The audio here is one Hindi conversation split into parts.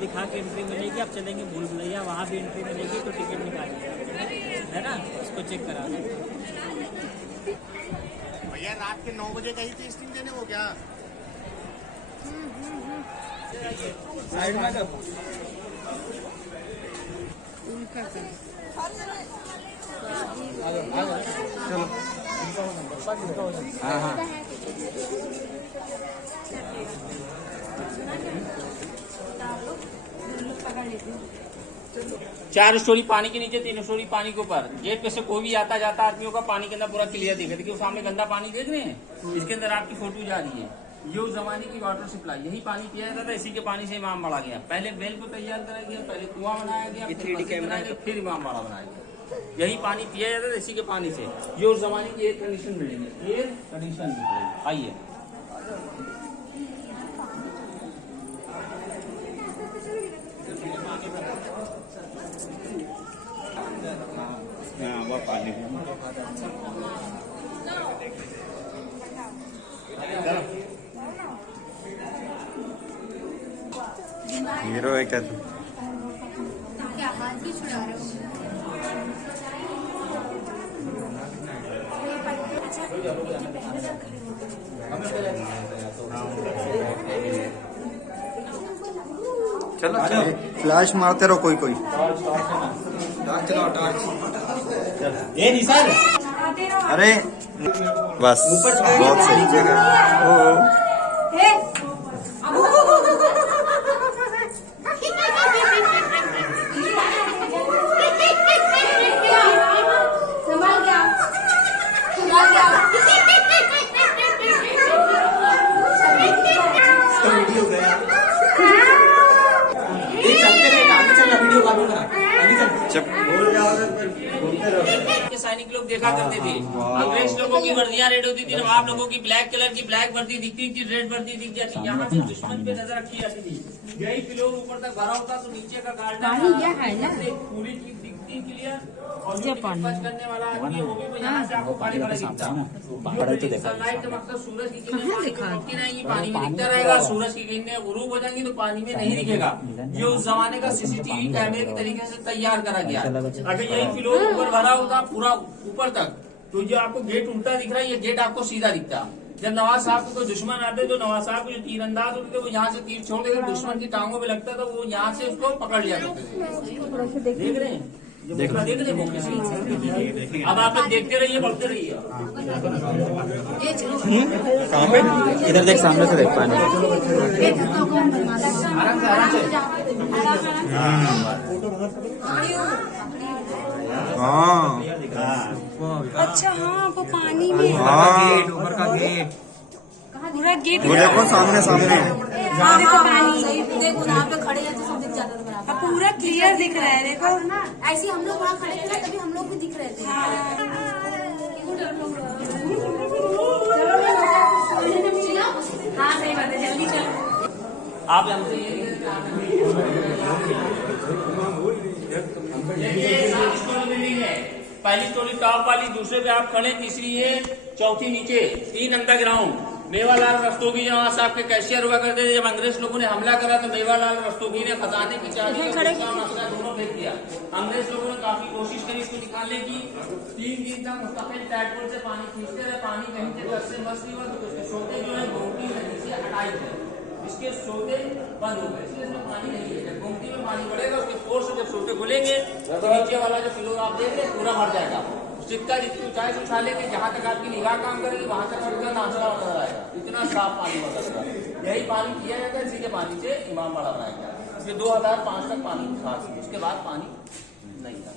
दिखा के एंट्री मिलेगी। आप चलेंगे भूल भुलैया, वहाँ भी एंट्री मिलेगी तो टिकट निकालिए, है ना, इसको चेक करा दें। भैया रात के 9 बजे कही थी स्टिंग देने को क्या? साइड में कर। चलो हाँ हाँ 4 स्टोरी पानी के नीचे, 3 स्टोरी पानी के ऊपर। गेट पे से कोई भी आता जाता आदमियों का पानी के अंदर पूरा क्लियर दिख रहा है। देखिए सामने गंदा पानी देख रहे हैं, इसके अंदर आपकी फोटो जा रही है। ये उस जमाने की वाटर सप्लाई, यही पानी पिया जाता था, इसी के पानी से इमाम बाड़ा गया। पहले वेल को तैयार कराया गया, पहले कुआं बनाया गया, फिर इमाम बाड़ा बनाया गया। यही पानी पिया जाता था, इसी के पानी से। ये उस जमाने की एयर कंडीशन बिल्डिंग है, एयर कंडीशन बिल्डिंग। आइए पानी हीरो है क्या? क्या हाथ भी छुड़ा रहे हो? चलो फ्लैश मारते रहो कोई कोई। चलो टॉर्च। ये निसार, अरे बस बहुत सही जगह। सैनिक लोग देखा करते थे, अंग्रेज लोगों की वर्दियां रेड होती थी, नवाब लोगों की ब्लैक कलर की ब्लैक वर्दी दिखती थी, रेड वर्दी दिख जाती। यहाँ से दुश्मन पे नजर रखी जाती थी। यही फ्लोर ऊपर तक भरा होता तो नीचे का गार्डन पूरी दिखती क्लियर। और जो करने वाला आदमी है वो भी यहाँ से आपको पानी वाला दिखता। सनलाइट का मकसद सूरज की किरणें आएंगी, पानी में दिखता रहेगा। सूरज की किरणें गुरूब हो जाएंगी तो पानी में नहीं दिखेगा। ये उस जमाने का सीसीटीवी कैमरे के तरीके से तैयार करा गया। अगर यही फ्लोर ऊपर भरा होता पूरा ऊपर तक, तो जो आपको गेट उल्टा दिख रहा है, ये गेट आपको सीधा दिखता। जब नवाज साहब को कोई दुश्मन आते तो नवाज साहब को जो तीरंदाज होते थे वो यहाँ से तीर छोड़ देकर दुश्मन की टांगों पे लगता था, वो यहाँ से उसको पकड़ लिया करते थे। देख रहे हैं, देख रहे हैं। अब आप देखते रहिए, बढ़ते रहिए। कहाँ पे? इधर देख, सामने से देख पानी। हाँ अच्छा हाँ, वो पानी में हाँ ऊपर का गेट, पूरा गेट। वो देखो सामने सामने। देखो यहाँ पे खड़े हैं तो सब दिख जाता था बराबर। पूरा क्लियर दिख रहा है, देखो ना। ऐसे हम लोग वहाँ खड़े थे ना, तभी हम लोग भी दिख रहे थे। हाँ सही बात है, जल्दी चलो। आप जानते हैं बिल्डिंग है, पहली स्टोरी टॉप वाली, दूसरे पे आप खड़े, तीसरी है, चौथी नीचे, 3 अंडरग्राउंड। मेवालाल रस्तोगी जहाँ साहब के कैशियर हुआ करते थे, जब अंग्रेज लोगों ने हमला करा तो मेवालाल रस्तोगी ने खजाने की चाबी दोनों फेंक दिया। अंग्रेज लोगों ने काफी कोशिश करी इसको निकालने की। 3 दिन तक मुस्तकिल टैटबोर्ड से पानी खींचते रहे, पानी कहीं से बस से बस नहीं हुआ तो उसके सोते जो है गोमती नदी से हटाई थे, इसके सोते बंद हो गए, इसलिए इसमें पानी नहीं है। जब गोमती में पानी बढ़ेगा उसके फोर्स से जब सोते खुलेंगे तो नीचे वाला जो फ्लोर आप देख रहे हैं पूरा भर जाएगा। सिक्का जितनी ऊंचाई से उछालेंगे, जहाँ तक आपकी निगाह काम करेगी वहां तक आपका नाचना नजर आएगा। इतना साफ पानी होता था। यही पानी पिया जाता है, इसी के पानी से इमाम बाड़ा बनाया गया। इसमें 2005 तक पानी था, उसके बाद पानी नहीं था।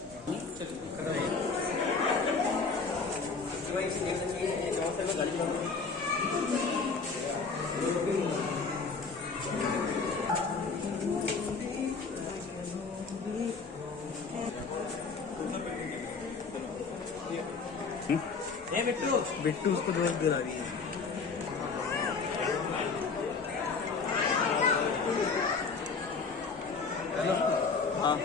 बिट्टू बिट्टू उसको दोस्त दिला रही है। हाँ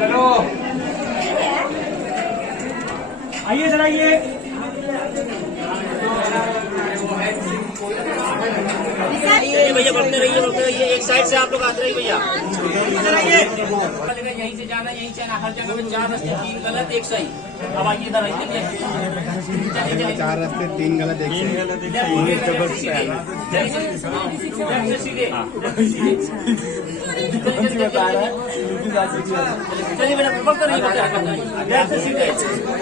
चलो आइए जरा, आइए चलिए भैया बढ़ते रहिए, एक साइड से आप लोग आते रहिए भैया। यहीं से जाना, यहीं से आना, हर जगह में 4 रास्ते 3 गलत 1 सही। अब आइए इधर आइए, चलिए 4 रास्ते 3 गलत 1 सही। चलिए मेरा पकड़ कर सीधे।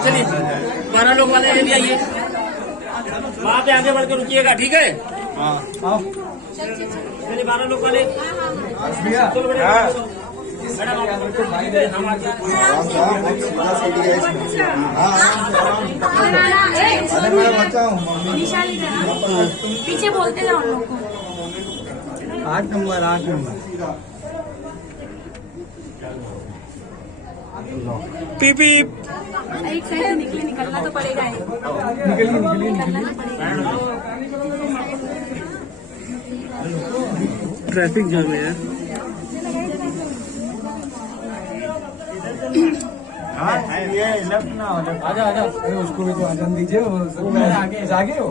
चलिए 12 लोग वाले भी आइए, वहाँ पे आगे बढ़ के रुकिएगा, ठीक है? चलिए 12 लोग वाले चलो पीछे बोलते जाओ लोग को। 8 नंबर। पीपी एक साइड से निकलना तो पड़ेगा ही। निकलना तो पड़ेगा। ट्रैफिक जाम है यार। ये लेफ्ट ना हो, आजा। उसको भी तो आजान दीजिए, आगे हो।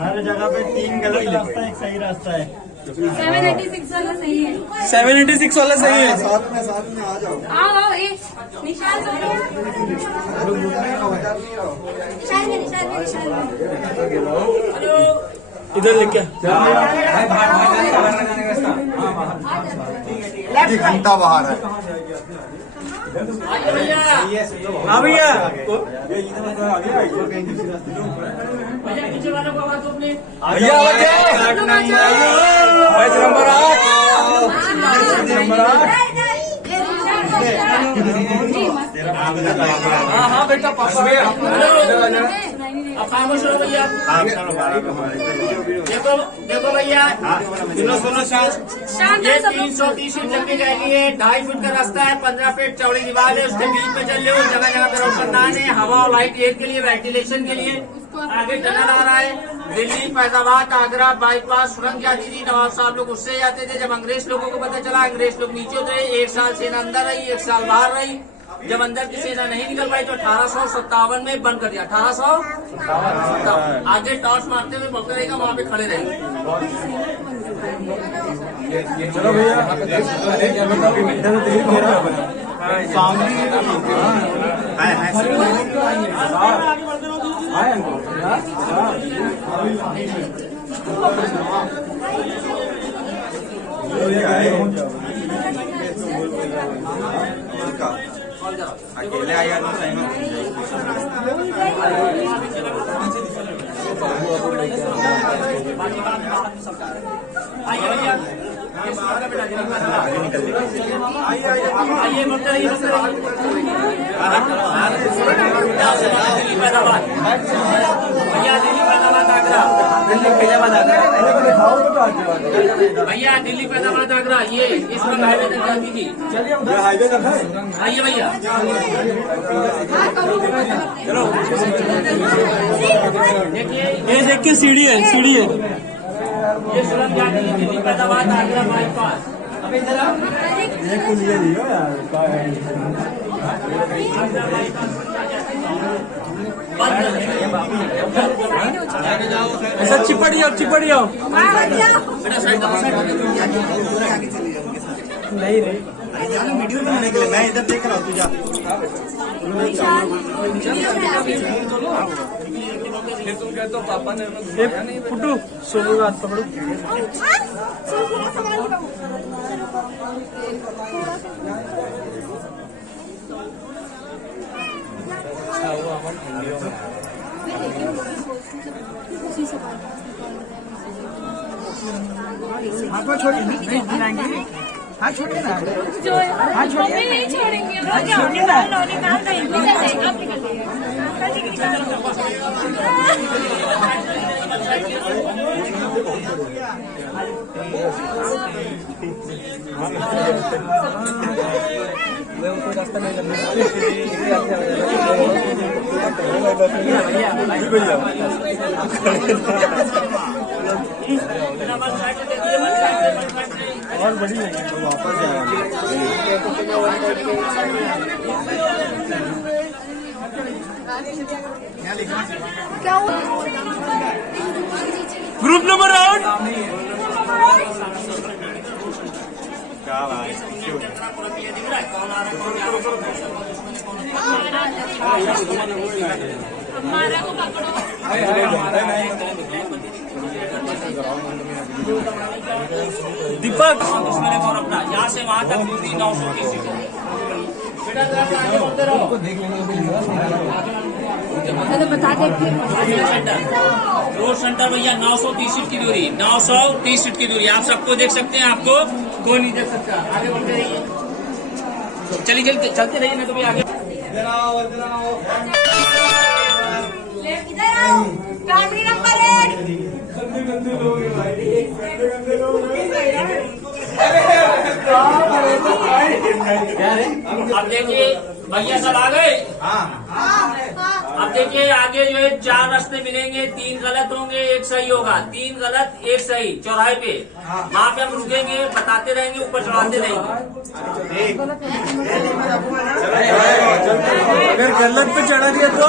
हर जगह पे 3 गलत रास्ता, 1 सही रास्ता है। 786 वाला सही है। 786 वाला सही है। साथ में आ जाओ। आओ ए निशान इधर लेके घंटा बाहर है। आइए भैया, हाँ भैया। भैया पीछे वालों को आवाज दो अपने। भैया बैच नंबर 8। हाँ बेटा पापा। अब खामोश रहो भैया। देखो भैया, सुनो ये 330 फीट लंबी गली है, 2.5 फीट का रास्ता है, 15 फीट चौड़ी दीवार है, उसके बीच में चल रहे हो, जगह जगह पे रोशनदान है, हवा और लाइट एयर के लिए, वेंटिलेशन के लिए। आगे टनल आ रहा है, दिल्ली, फैजाबाद, आगरा बाईपास सुरंग जाती थी, नवाब साहब लोग उससे जाते थे। जब अंग्रेज लोगों को पता चला, अंग्रेज लोग नीचे उतरे, 1 साल सेना अंदर रही, 1 साल बाहर रही। जब अंदर की सेना नहीं निकल पाई तो 1857 में बंद कर दिया। 1857 आगे टॉर्च मारते हुए बंद रहेगा, वहाँ पे खड़े रहेंगे। चलो भैया अकेले आया तो सही में आइए भैया, आइए बढ़ते रहिए। दिल्ली फैजाबाद भैया, दिल्ली फैजाबाद आगरा भैया, दिल्ली फैजाबाद आगरा, ये इस पर हाईवे तक जाती थी। हाईवे तक है। आइए भैया, चलो देखिए ये देख के सीढ़ी है। ये सुरंग जाती है, दिल्ली फैजाबाद आगरा बाईपास। ये कुल ये लियो यार। ऐसा चिपट जाओ। नहीं वीडियो बनाने के लिए मैं इधर देख रहा हूँ, तू जा। तुम कहते हो पापा ने पुट्टू सोनू का हाथ पकड़ो। आपको छोड़िए नहीं खिलाएंगे। हाँ छोड़िए ना। हाँ छोड़िए, नहीं छोड़ेंगे। छोड़िए ना। रास्ता नहीं और बड़ी नहीं है, तो वापस जाएगा। क्या हुआ? Group number out. क्या भाई दिख रहा है कौन आ रहा है कौन जा रहा है। हमारा को पकड़ो। दीपक दुश्मन है कौन अपना, यहाँ से वहाँ तक दूरी 900 की सीट है। बेटा जरा सा आगे बढ़ते रहो। बता दे रोड सेंटर भैया 930 फीट की दूरी, 930 फीट की दूरी। आप सबको देख सकते हैं, आपको कोई नहीं देख सकता। आगे बढ़ते रहिए, चलिए चलते चलते रहिए, नहीं तो भी आगे। इधर आओ, फैमिली नंबर 1। अब देखिए भैया सब आ गए। अब देखिए आगे जो है 4 रास्ते मिलेंगे, 3 गलत होंगे, 1 सही होगा। 3 गलत 1 सही चौराहे पे, वहाँ पे हम रुकेंगे, बताते रहेंगे, ऊपर चढ़ाते रहेंगे। अगर गलत पे चढ़ा दिया तो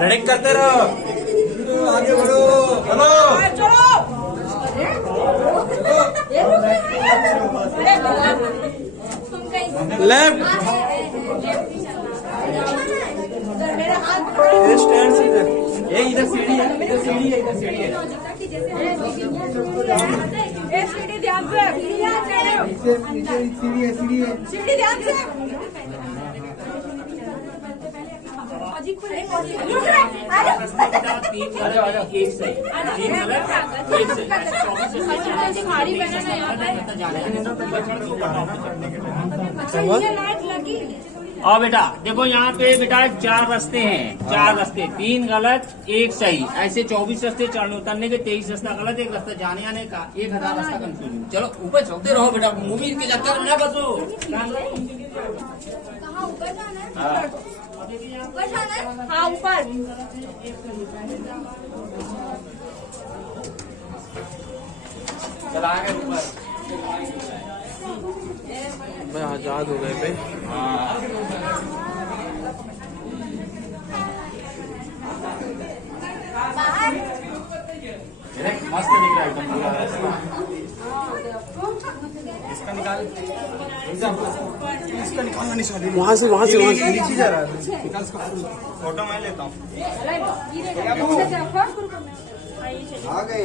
लड़क करते रहो, आगे बढ़ो, चलो। लेफ्ट स्टैंड से इधर सीढ़ी है, इधर सीढ़ी है, इधर सीढ़ी है। सीढ़ी ध्यान से, सीढ़ी ध्यान से। तीन गलत 1 सही, 3 गलत 1 सही। भारी बनाना यहाँ और बेटा देखो यहाँ पे बेटा 4 रास्ते हैं, 4 रास्ते, 3 गलत 1 सही, ऐसे 24 रास्ते चढ़ने उतरने के, 23 रास्ता गलत, 1 रास्ता जाने आने का, 1000 रास्ता कंफ्यूजन। चलो ऊपर चलते रहो बेटा, मूवी के चक्कर में ना बसो। कहाँ ऊपर जाना है? ऊपर जाना है? हाँ ऊपर। चला आगे ऊपर। मैं आजाद हो गए पे। मस्त दिख रहा है एकदम पूरा रास्ता। इसका निकाल, इसका निकालना नहीं चाहिए। वहाँ से नीचे जा रहा है, निकाल इसका फोटो मैं लेता हूँ। आ गए।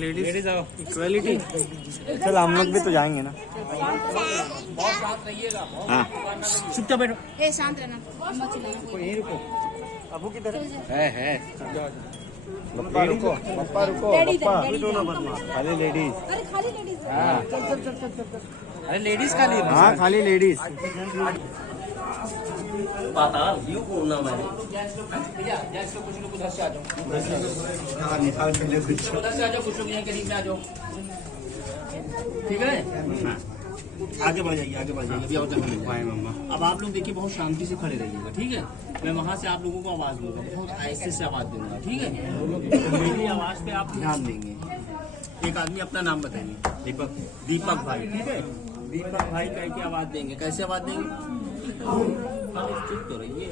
लेडीज आओ, इक्वालिटी। चल हम लोग भी तो जाएंगे ना। बहुत साथ रहिएगा। हाँ, चुपचाप बैठो। ए शांत रहना, मत चिल्लाना। यहीं रुको। अबू किधर है पप्पा रुको, पप्पा रुको, डैडी इधर, पप्पा डैडी इधर। खाली लेडीज। अरे खाली लेडीज। अरे लेडीज का लिए हाँ खाली लेडीज। भैया जैसे कुछ लोग उधर से आ जाओ, हाँ निकाल पहले कुछ। उधर से आ जाओ, कुछ लोग यहाँ करीब में आ जाओ, ठीक है। आगे बढ़ जाइए, आगे बढ़ जाइए, अभी और जगह भाई मम्मा। अब आप लोग देखिए बहुत शांति से खड़े रहिएगा, ठीक है। मैं वहाँ से आप लोगों को आवाज दूंगा, बहुत ऐसे से आवाज दूंगा, ठीक है। मेरी आवाज पे आप ध्यान देंगे। एक आदमी अपना नाम बताइए। दीपक। दीपक भाई, ठीक है। दीपक भाई कह के आवाज देंगे। कैसे आवाज देंगे? चुप तो रहिए।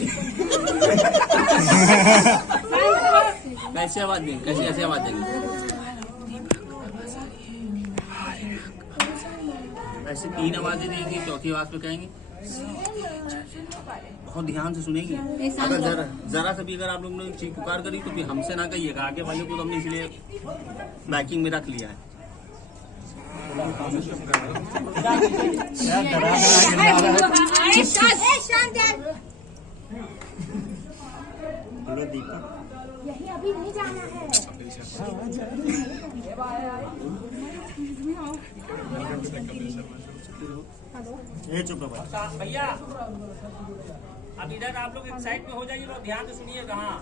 कैसे आवाज देंगे? कैसे ऐसे आवाज देंगे? ऐसे 3 आवाजें देंगे, चौथी आवाज पे कहेंगे। बहुत ध्यान से सुनेंगे। अगर जरा सा भी अगर आप लोगों ने चीख पुकार करी तो फिर हमसे ना कहिएगा, आगे वाले को तो हमने इसलिए बैकिंग में रख लिया है। हेलो दीपक। यही अभी नहीं जाना है। ये चुप है भाई। भैया अब इधर आप लोग एक साइड में हो जाइए और ध्यान से सुनिएगा। हाँ,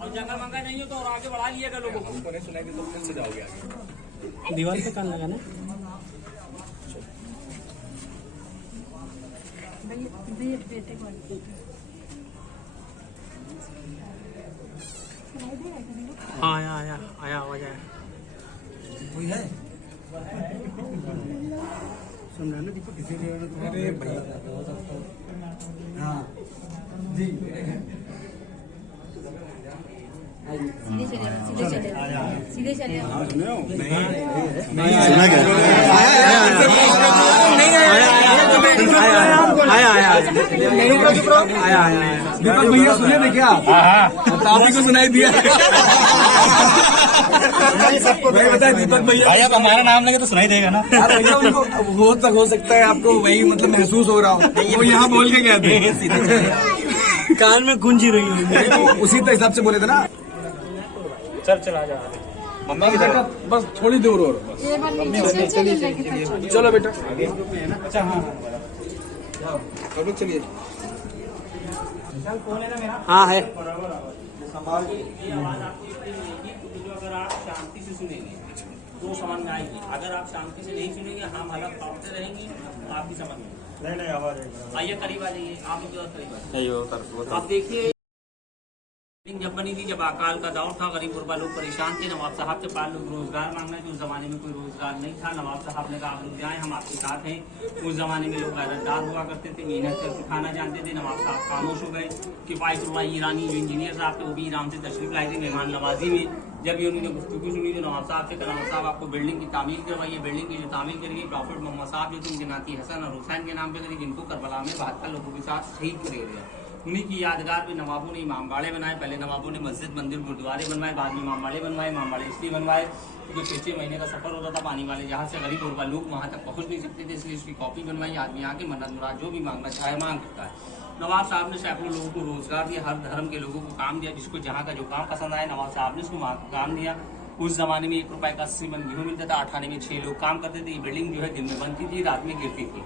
और जगह मंगा नहीं हो तो और आगे बढ़ा लिएगा लोगों को। सुना कि तो फिर से जाओगे आगे। दीवार पे कान लगाना। बेटे को हाँ आया आया आया आवाज आया कोई है सुन रहे हो ना दीपक किसी ने अरे भाई हाँ जी सीधे चले सीधे चले सीधे चले दीपक भैया सुने थे क्या? आप ही को सुनाई दिया सबको बताया दीपक भैया हमारा नाम लगे तो सुनाई देगा ना भैया उनको हो सकता है आपको वही मतलब महसूस हो रहा हो वो यहाँ बोल के गए थे कान में गूंज रही है उसी हिसाब से बोले थे ना चल चल आ जा मम्मा की तरफ बस थोड़ी दूर और चलो बेटा अच्छा हाँ सब लोग चलिए हाँ है अगर आप शांति से सुनेंगे तो समझ में आएगी, अगर आप शांति से नहीं सुनेंगे हम हालत पाते रहेंगी आपकी समझ में नहीं आवाज आइए करीब आ जाइए आप करीब आप देखिए जब बनी थी जब अकाल का दौर था गरीब गुरबा लोग परेशान थे नवाब साहब से 5 लोग रोजगार मांगना कि उस जमाने में कोई रोजगार नहीं था नवाब साहब ने कहा आप लोग जाएं हम आपके साथ हैं। उस जमाने में लोग गैरतदार हुआ करते थे मेहनत करके खाना जानते थे। नवाब साहब खामोश हो गए कि किफायतुल्लाह ईरानी जो इंजीनियर साहब थे वो भी ईरान से तशरीफ लाए थे मेहमान नवाजी में। जब ये उन्होंने गुफ्तगू सुनी तो नवाब साहब से नवाब साहब आपको बिल्डिंग की तामीर करवाइए। बिल्डिंग की जो तामीर करेगी प्रॉफिट मोहम्मद साहब जो थे उनके नाती हसन और हुसैन के नाम पे करी जिनको करबला में 72 लोगों के साथ शहीद कर दिया। उन्हीं की यादगार पे नवाबों ने इमामबाड़े बनाए। पहले नवाबों ने मस्जिद मंदिर गुरुद्वारे बनवाए, बाद में इमामबाड़े बनवाए। इमामबाड़े इसलिए बनवाए क्योंकि 6-6 महीने का सफर होता था पानी वाले जहाँ से गरीब गुरबा लोग वहाँ तक पहुँच नहीं सकते थे, इसलिए उसकी कॉपी बनवाई। आदमी आके मन्नत मुराद जो भी मांगना चाहे मांग सकता है। नवाब साहब ने सैकड़ों लोगों को रोजगार दिया, हर धर्म के लोगों को काम दिया, जिसको जहाँ का जो काम पसंद आया नवाब साहब ने उसको काम दिया। उस जमाने में 1 रुपए का 80 मन गेहूँ मिलता था। 98 में 6 लोग काम करते थे। ये बिल्डिंग जो है दिन में बनती थी, रात में गिरती थी।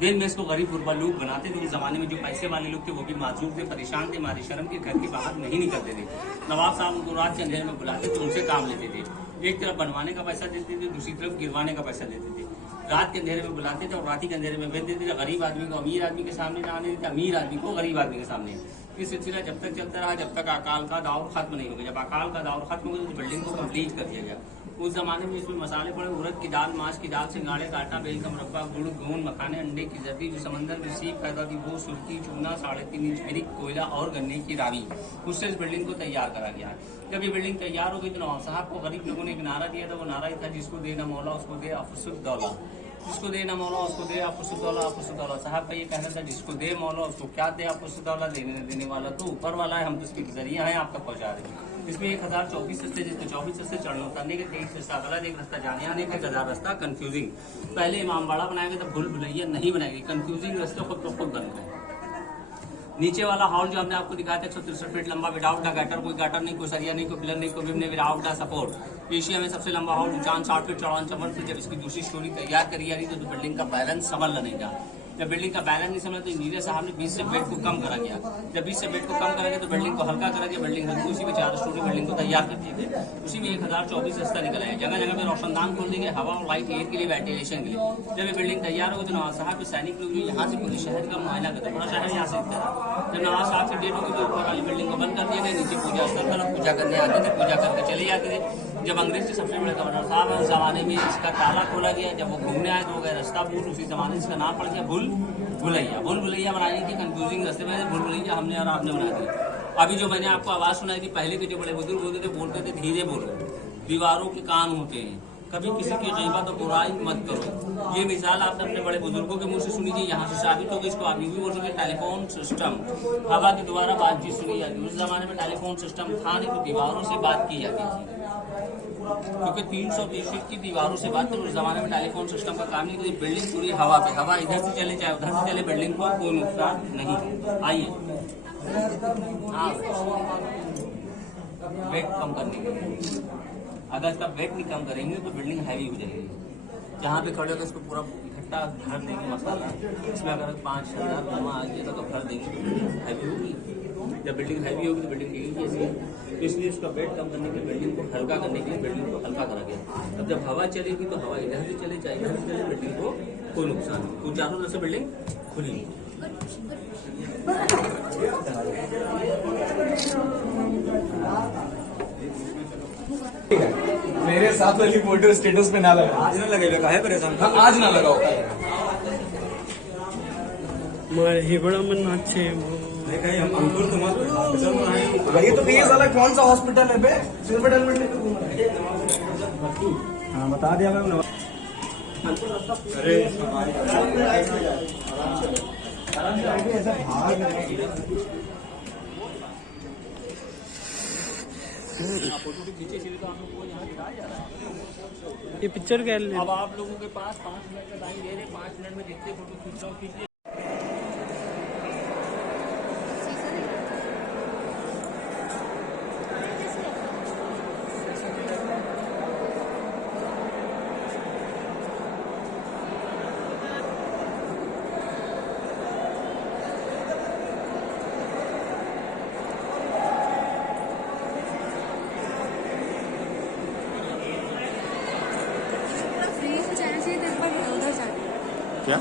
दिन में इसको गरीब गुरबा लोग बनाते थे। उस जमाने में जो पैसे वाले लोग थे वो भी माजूर थे, परेशान थे, मारे शर्म के घर के बाहर नहीं निकलते थे। नवाब साहब उनको रात के अंधेरे में बुलाते थे, उनसे काम लेते थे। एक तरफ बनवाने का पैसा देते थे, दूसरी तरफ गिरवाने का पैसा देते थे। रात के अंधेरे में बुलाते थे और रात के अंधेरे में भेज देते थे। गरीब आदमी को अमीर आदमी के सामने ना आने देते, अमीर आदमी को गरीब आदमी के सामने। ये सिलसिला जब तक चलता रहा जब तक अकाल का दौर खत्म नहीं हो गया। जब अकाल का दौर खत्म हो गया तो बिल्डिंग को कंप्लीट कर दिया गया। उस जमाने में इसमें मसाले पड़े, उड़द की दाल, मांस की दाल, सिंगाड़े का आटा, बेल का मुरब्बा, गुड़, गोंद, मखाने, अंडे की जर्दी, जो समंदर में सीप पैदा थी वो, सुर्ती, चूना, 3.5 इंच मिरिक, कोयला और गन्ने की रावी, उससे इस बिल्डिंग को तैयार करा गया। जब ये बिल्डिंग तैयार हो गई तो नवाब साहब को गरीब लोगों ने एक नारा दिया था। वो नारा था जिसको देना मौला उसको दे अफसुद्दौला, जिसको देना मौला उसको दे अफसुद्दौला, अफसुद्दौला। साहब का ये कहना था जिसको दे मौला उसको क्या दे अफसुद्दौला, देने वाला तो ऊपर वाला है, हम तो उसके जरिए हैं आप तक पहुँचा रहे हैं। इसमें 1024 रस्ते, जिसमें 24 रस्ते चढ़ने उतरने के, 23 रस्ता गलत, एक रास्ता जाने आने का, 1000 रास्ता कंफ्यूजिंग। पहले इमामबाड़ा बनाएंगे तो भूल भुलैया नहीं बनाएगी, कंफ्यूजिंग रास्ते खुद तो खुद बन गए। नीचे वाला हॉल जो हमने आपको दिखाया था 163 फीट लंबा, विदाउट द गटर, कोई गटर नहीं, कोई सरिया नहीं, कोई पिलर नहीं, कोई बिम नहीं, विदाउट द सपोर्ट। एशिया में सबसे लंबा हॉल 60 फीट चौड़ा 54 फीट। जब इसकी दूसरी स्टोरी तैयार करी जा रही तो बिल्डिंग का बैलेंस संभल नहीं था। जब बिल्डिंग का बैलेंस नहीं समझा तो इंजीनियर साहब ने 20 से बेड को कम करा गया। जब 20 से बेड को कम करा गया तो बिल्डिंग को हल्का करा गया। बिल्डिंग हल्की, उसी में 4 स्टोरी बिल्डिंग को तैयार कर दिए थे। उसी में 1024 रास्ता निकला है। जगह जगह पे रोशनदान खोल देंगे हवा और लाइट एयर के लिए, वेंटिलेशन के लिए। जब ये बिल्डिंग तैयार हो तो नवाज साहब के सैनिक लोग जो यहाँ से पूरे शहर का मुआयना करते, पूरा शहर यहाँ से दिखता है। जब नवाज साहब की डेट होगी तो ऊपर वाली बिल्डिंग को बंद कर दिया गया। नीचे पूजा स्थल पर पूजा करने आते थे, पूजा करके चले जाते थे। जब अंग्रेज के सबसे बड़े गवर्नर साहब है उस जमाने में इसका ताला खोला गया। जब वो घूमने आए तो वो गए रास्ता भूल, उसी जमाने इसका नाम पड़ गया भूल भुलैया। भूल भुलैया बनाने की कंफ्यूजिंग रास्ते में भूल भुलैया हमने और आपने बना दी। अभी जो मैंने आपको आवाज सुनाई थी, पहले के जो बड़े बुजुर्ग होते थे बोलते थे धीरे बोलो, दीवारों के कान होते हैं, कभी किसी की गीबत और बुराई मत करो। ये मिसाल आपने अपने बड़े बुजुर्गों के मुंह से सुनी थी, यहाँ से साबित हो गई। इसको आप यूं भी बोल सकते टेलीफोन सिस्टम, हवा के द्वारा बातचीत सुनी जाती। उस जमाने में टेलीफोन सिस्टम था नहीं तो दीवारों से बात की जाती थी, क्योंकि 330 फीट की दीवारों से बात करो। उस जमाने में टेलीफोन सिस्टम का काम नहीं, क्योंकि बिल्डिंग पूरी हवा पे, हवा इधर से चले चाहे उधर से चले, बिल्डिंग को कोई नुकसान नहीं। आइए हाँ, वेट कम करने के लिए, अगर इसका वेट नहीं कम करेंगे तो बिल्डिंग हैवी हो जाएगी। जहाँ पे खड़े होकर इसको पूरा इकट्ठा भर देंगे मसाला, इसमें अगर 5000 जमा आ गया तो भर देंगे तो बिल्डिंग हैवी होगी। जब बिल्डिंग हैवी होगी तो बिल्डिंग गिरी कैसी है, तो इसलिए उसका वेट कम करने के लिए, बिल्डिंग को हल्का करने के लिए बिल्डिंग को हल्का करा गया। अब जब हवा चलेगी तो हवा इधर से चले चाहे इधर से चले, बिल्डिंग को कोई नुकसान नहीं, कुछ चारों तरफ से बिल्डिंग खुली नहीं। मेरे साथ वाली फोटो स्टेटस पे ना लगा। आज ना लगेगा, काहे परेशान? हाँ, आज ना लगाओ। हे बड़ा मन अच्छे हम अंकुर तुम्हारे वही तो ये साला कौन सा हॉस्पिटल है बे? हॉस्पिटल में हाँ बता दिया मैं। अरे ऐसा भाग ये पिक्चर क्या है? अब आप लोगों के पास 5 मिनट का टाइम दे रहे, 5 मिनट में जितने फोटो खींच रहा हूँ खींच। फ्री हो जाना चाहिए, तेरे पर उधर जाना। क्या